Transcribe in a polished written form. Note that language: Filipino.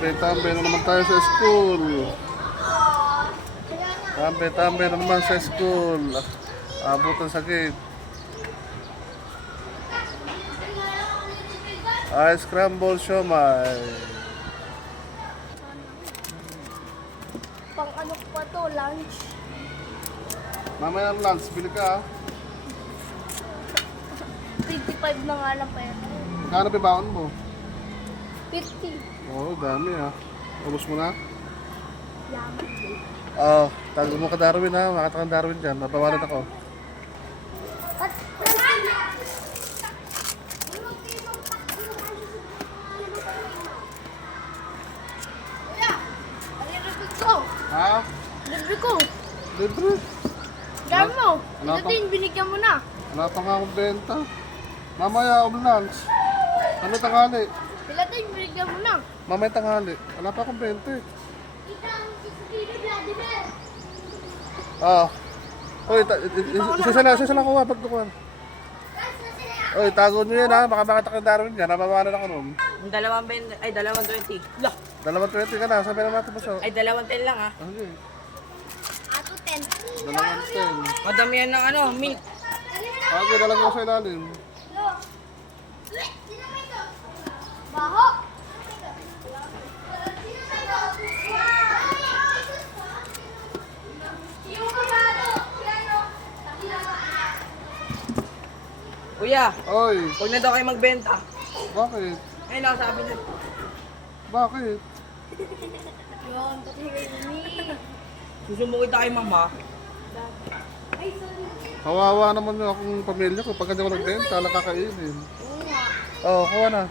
Tambay-tambay na naman tayo sa school. Tambay-tambay na naman sa school. Abutan sa gate. Ice scramble siomai. Pang ano pa to, lunch. Mamaya ng lunch, bili ka. 25 na nga lang pa yan. Kano pibaon mo? 50. Oo, dami ah. Ubus mo na? Yaman. Tago mo ka Darwin ha. Makita kang Darwin dyan. Nabawalan ako. At, ko. Ha? Libre ko. Libre. Dami mo. Ano Ito pa? din, binigyan mo na. Wala pa nga akong benta. Mamaya lunch. Ano tanghali? Sila din, binigyan mo na. Mamaya tanghali. Wala pa akong benta eh. Uy, isa lang kuha pagtukuhan. Uy, tago nyo yan ha. Baka makita kang Darwin dyan. Nabawalan ako nun. Yung dalawang 20, ay dalawang 20. Lah, 220 ka na. Sabi na natin mo siya. ay dalawang 10 lang ah. Okay. Ato 10. 210. Madami yan ng ano, milk. Okay, lalagyan ko sa ilalim. Baho. Kuya, Oy, huwag na daw kayo magbenta. bakit? Ayun ako sabi na. Bakit? Yun, pati ni. Susumbong kita kay mama. Kawawa naman yung akong pamilya ko. Pag hindi ko nagbenta, wala kakainin. Oo nga. Kuha na.